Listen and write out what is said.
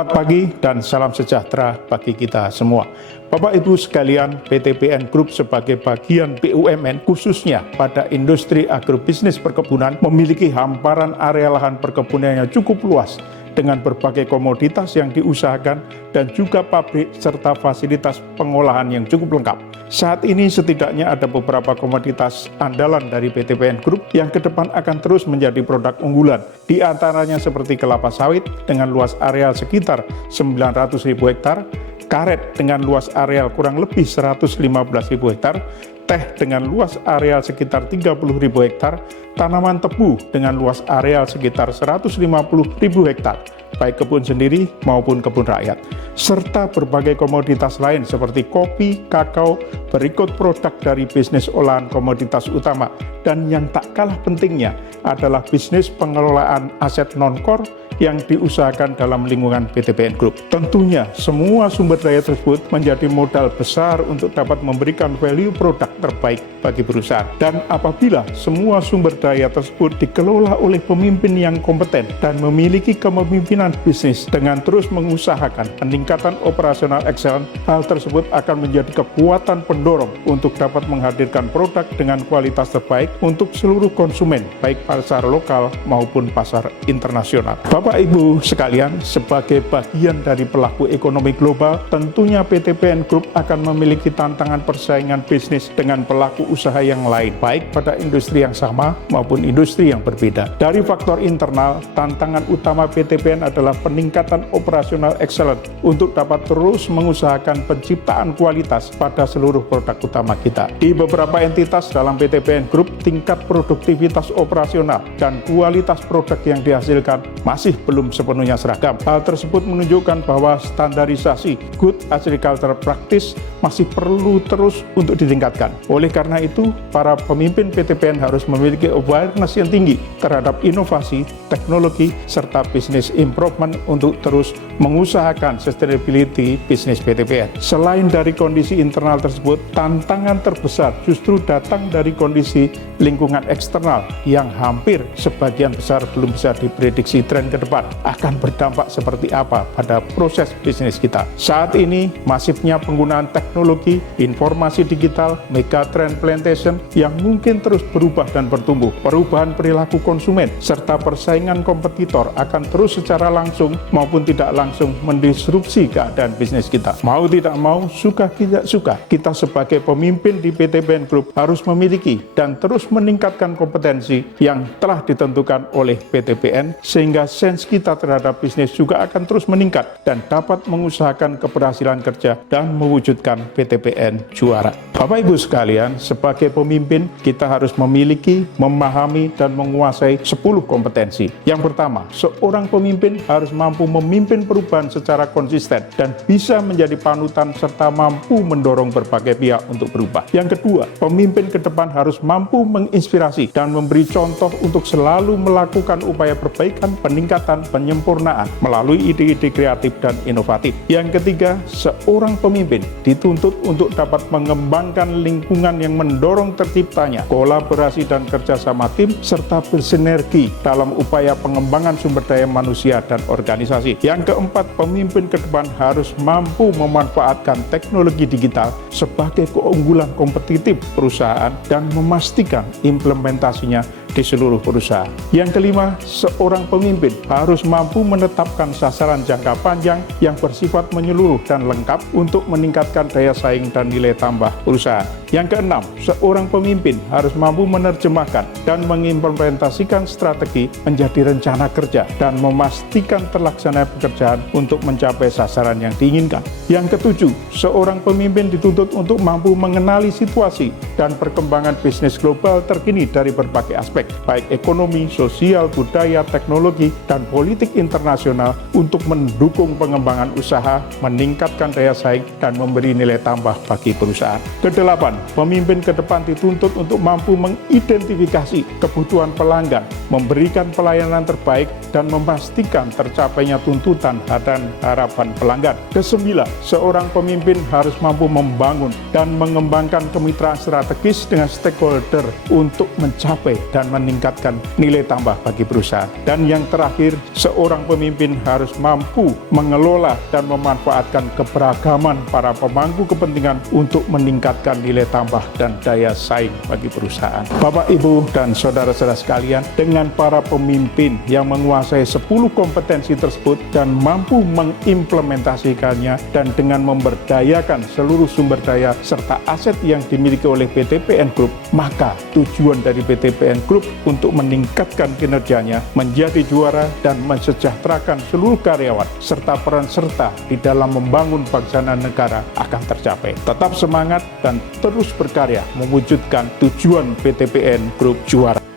Selamat pagi dan salam sejahtera bagi kita semua. Bapak Ibu sekalian, PTPN Group sebagai bagian BUMN khususnya pada industri agrobisnis perkebunan memiliki hamparan area lahan perkebunan yang cukup luas dengan berbagai komoditas yang diusahakan dan juga pabrik serta fasilitas pengolahan yang cukup lengkap. Saat ini setidaknya ada beberapa komoditas andalan dari PTPN Group yang ke depan akan terus menjadi produk unggulan. Di antaranya seperti kelapa sawit dengan luas areal sekitar 900.000 hektar, karet dengan luas areal kurang lebih 115.000 hektar, teh dengan luas areal sekitar 30.000 hektar, tanaman tebu dengan luas areal sekitar 150.000 hektar, baik kebun sendiri maupun kebun rakyat, serta berbagai komoditas lain seperti kopi, kakao, berikut produk dari bisnis olahan komoditas utama, dan yang tak kalah pentingnya adalah bisnis pengelolaan aset non-core yang diusahakan dalam lingkungan PTPN Group. Tentunya semua sumber daya tersebut menjadi modal besar untuk dapat memberikan value produk terbaik bagi perusahaan. Dan apabila semua sumber daya tersebut dikelola oleh pemimpin yang kompeten dan memiliki kepemimpinan bisnis dengan terus mengusahakan peningkatan operasional excellence, hal tersebut akan menjadi kekuatan pendorong untuk dapat menghadirkan produk dengan kualitas terbaik untuk seluruh konsumen, baik pasar lokal maupun pasar internasional. Bapak Ibu sekalian, sebagai bagian dari pelaku ekonomi global, tentunya PTPN Group akan memiliki tantangan persaingan bisnis dengan pelaku usaha yang lain, baik pada industri yang sama maupun industri yang berbeda. Dari faktor internal, tantangan utama PTPN adalah peningkatan operasional excellence untuk dapat terus mengusahakan penciptaan kualitas pada seluruh produk utama kita. Di beberapa entitas dalam PTPN Group, tingkat produktivitas operasional dan kualitas produk yang dihasilkan masih belum sepenuhnya seragam. Hal tersebut menunjukkan bahwa standarisasi good agriculture practice masih perlu terus untuk ditingkatkan. Oleh karena itu, para pemimpin PTPN harus memiliki awareness yang tinggi terhadap inovasi, teknologi, serta business improvement untuk terus mengusahakan sustainability bisnis PTPN. Selain dari kondisi internal tersebut, tantangan terbesar justru datang dari kondisi lingkungan eksternal yang hampir sebagian besar belum bisa diprediksi tren ke depan akan berdampak seperti apa pada proses bisnis kita. Saat ini, masifnya penggunaan teknologi, informasi digital, mega trend plantation yang mungkin terus berubah dan bertumbuh. Perubahan perilaku konsumen serta persaingan kompetitor akan terus secara langsung maupun tidak langsung mendisrupsi keadaan bisnis kita. Mau tidak mau, suka tidak suka, kita sebagai pemimpin di PTPN Group harus memiliki dan terus meningkatkan kompetensi yang telah ditentukan oleh PTPN sehingga sense kita terhadap bisnis juga akan terus meningkat dan dapat mengusahakan keberhasilan kerja dan mewujudkan PTPN juara. Bapak Ibu sekalian, sebagai pemimpin kita harus memiliki, memahami, dan menguasai 10 kompetensi. Yang pertama, seorang pemimpin harus mampu memimpin perubahan secara konsisten dan bisa menjadi panutan serta mampu mendorong berbagai pihak untuk berubah. Yang kedua, pemimpin ke depan harus mampu menginspirasi dan memberi contoh untuk selalu melakukan upaya perbaikan, peningkatan, penyempurnaan melalui ide-ide kreatif dan inovatif. Yang ketiga, seorang pemimpin dituntut untuk dapat mengembangkan lingkungan yang mendorong terciptanya kolaborasi dan kerjasama tim serta bersinergi dalam upaya pengembangan sumber daya manusia dan organisasi. Yang keempat, pemimpin ke depan harus mampu memanfaatkan teknologi digital sebagai keunggulan kompetitif perusahaan dan memastikan implementasinya di seluruh perusahaan. Yang kelima, seorang pemimpin harus mampu menetapkan sasaran jangka panjang yang bersifat menyeluruh dan lengkap untuk meningkatkan daya saing dan nilai tambah perusahaan. Yang keenam, seorang pemimpin harus mampu menerjemahkan dan mengimplementasikan strategi menjadi rencana kerja dan memastikan terlaksana pekerjaan untuk mencapai sasaran yang diinginkan. Yang ketujuh, seorang pemimpin dituntut untuk mampu mengenali situasi dan perkembangan bisnis global terkini dari berbagai aspek, baik ekonomi, sosial, budaya, teknologi, dan politik internasional untuk mendukung pengembangan usaha, meningkatkan daya saing, dan memberi nilai tambah bagi perusahaan. Kedelapan, pemimpin ke depan dituntut untuk mampu mengidentifikasi kebutuhan pelanggan, memberikan pelayanan terbaik, dan memastikan tercapainya tuntutan dan harapan pelanggan. Kesembilan, seorang pemimpin harus mampu membangun dan mengembangkan kemitraan strategis dengan stakeholder untuk mencapai dan meningkatkan nilai tambah bagi perusahaan. Dan yang terakhir, seorang pemimpin harus mampu mengelola dan memanfaatkan keberagaman para pemangku kepentingan untuk meningkatkan nilai tambah dan daya saing bagi perusahaan. Bapak, Ibu, dan saudara-saudara sekalian, dengan para pemimpin yang menguasai 10 kompetensi tersebut dan mampu mengimplementasikannya, dan dengan memberdayakan seluruh sumber daya serta aset yang dimiliki oleh PT PN Group, maka tujuan dari PT PN Group untuk meningkatkan kinerjanya, menjadi juara dan mensejahterakan seluruh karyawan serta peran serta di dalam membangun bangsa dan negara akan tercapai. Tetap semangat dan terus berkarya mewujudkan tujuan PT PN Group juara.